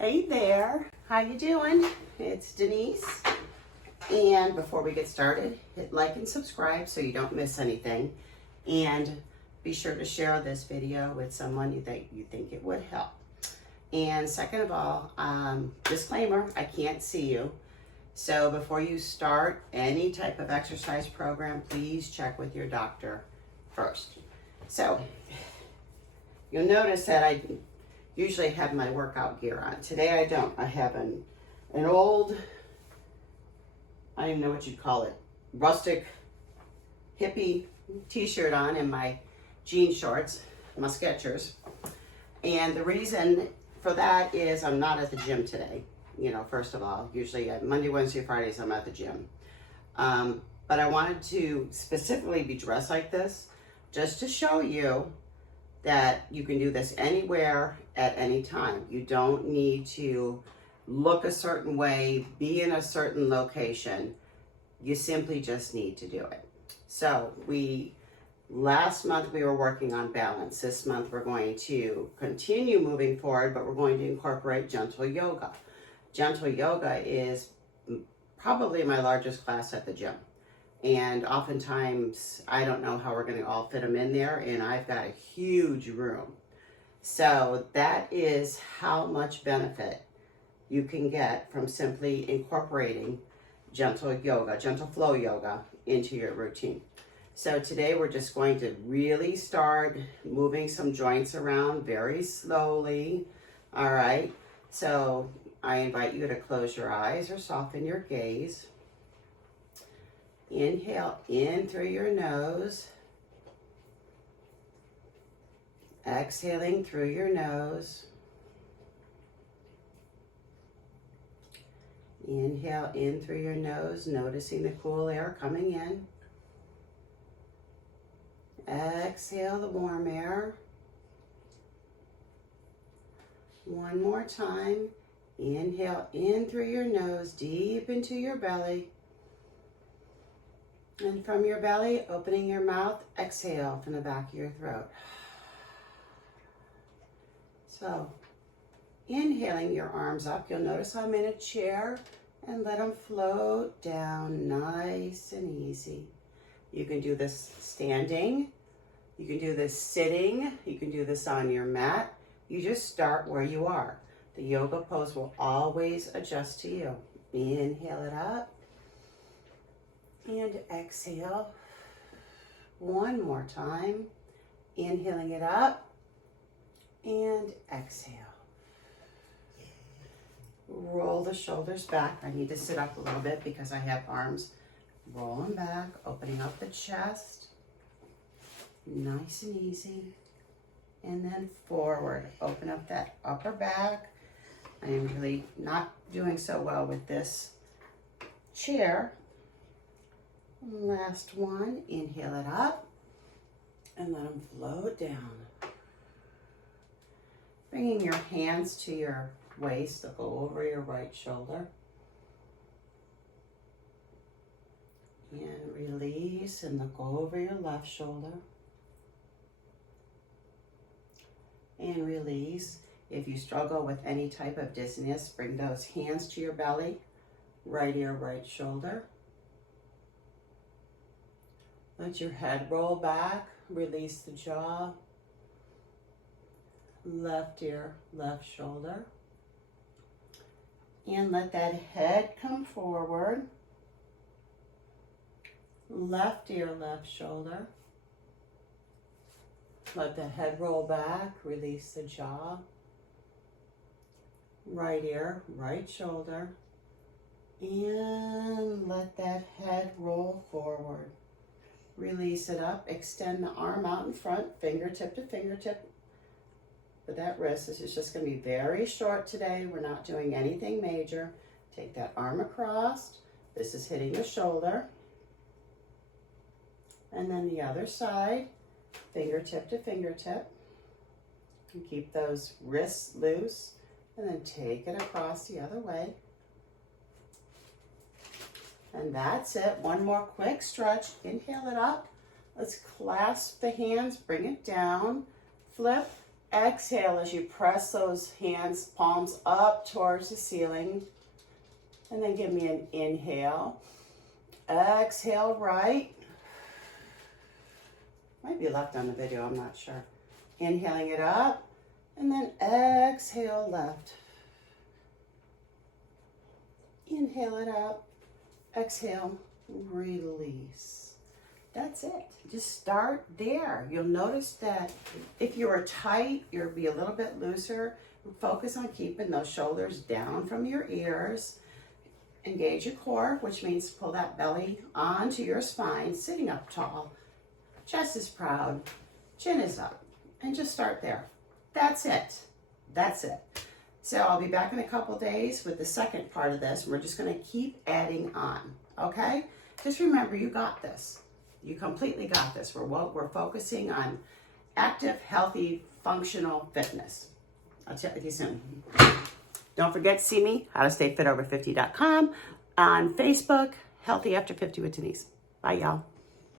Hey there, how you doing? It's Denise. And before we get started, hit like and subscribe so you don't miss anything. And be sure to share this video with someone you think it would help. And second of all, disclaimer, I can't see you. So before you start any type of exercise program, please check with your doctor first. So you'll notice that I usually have my workout gear on. Today I don't. I have an old, I don't even know what you'd call it, rustic hippie t-shirt on and my jean shorts, my Skechers. And the reason for that is I'm not at the gym today. You know, first of all, usually Monday, Wednesday, Fridays I'm at the gym. But I wanted to specifically be dressed like this just to show you that you can do this anywhere at any time. You don't need to look a certain way, be in a certain location. You simply just need to do it. So last month we were working on balance. This month we're going to continue moving forward, but we're going to incorporate gentle yoga. Gentle yoga is probably my largest class at the gym. And oftentimes, I don't know how we're going to all fit them in there, and I've got a huge room. So that is how much benefit you can get from simply incorporating gentle yoga, gentle flow yoga into your routine. So today we're just going to really start moving some joints around very slowly. All right. So I invite you to close your eyes or soften your gaze. Inhale in through your nose. Exhaling through your nose. Inhale in through your nose, noticing the cool air coming in. Exhale the warm air. One more time. Inhale in through your nose, deep into your belly. And from your belly, opening your mouth, exhale from the back of your throat. So, inhaling your arms up, you'll notice I'm in a chair, and let them float down nice and easy. You can do this standing, you can do this sitting, you can do this on your mat. You just start where you are. The yoga pose will always adjust to you. Inhale it up. And exhale. One more time. Inhaling it up. And exhale. Roll the shoulders back. I need to sit up a little bit because I have arms. Roll them back, opening up the chest. Nice and easy. And then forward. Open up that upper back. I am really not doing so well with this chair. Last one, inhale it up and let them float down. Bringing your hands to your waist, they'll go over your right shoulder. And release, and they'll go over your left shoulder. And release. If you struggle with any type of dizziness, bring those hands to your belly, right ear, right shoulder. Let your head roll back, release the jaw. Left ear, left shoulder. And let that head come forward. Left ear, left shoulder. Let the head roll back, release the jaw. Right ear, right shoulder. And let that head roll forward. Release it up, extend the arm out in front, fingertip to fingertip. For that wrist, this is just going to be very short today. We're not doing anything major. Take that arm across. This is hitting the shoulder. And then the other side, fingertip to fingertip. And keep those wrists loose. And then take it across the other way. And that's it. One more quick stretch. Inhale it up. Let's clasp the hands, bring it down, flip, Exhale as you press those hands, palms up towards the ceiling. And then give me an inhale. Exhale right. Might be left on the video, I'm not sure. Inhaling it up. And then exhale left. Inhale it up. Exhale, release. That's it. Just start there. You'll notice that if you are tight, you'll be a little bit looser. Focus on keeping those shoulders down from your ears. Engage your core, which means pull that belly onto your spine, sitting up tall. Chest is proud, chin is up, and just start there. That's it. That's it. So I'll be back in a couple days with the second part of this. We're just going to keep adding on, okay? Just remember, you got this. You completely got this. We're focusing on active, healthy, functional fitness. I'll chat with you soon. Don't forget to see me, howtostayfitover50.com, on Facebook, Healthy After 50 with Denise. Bye, y'all.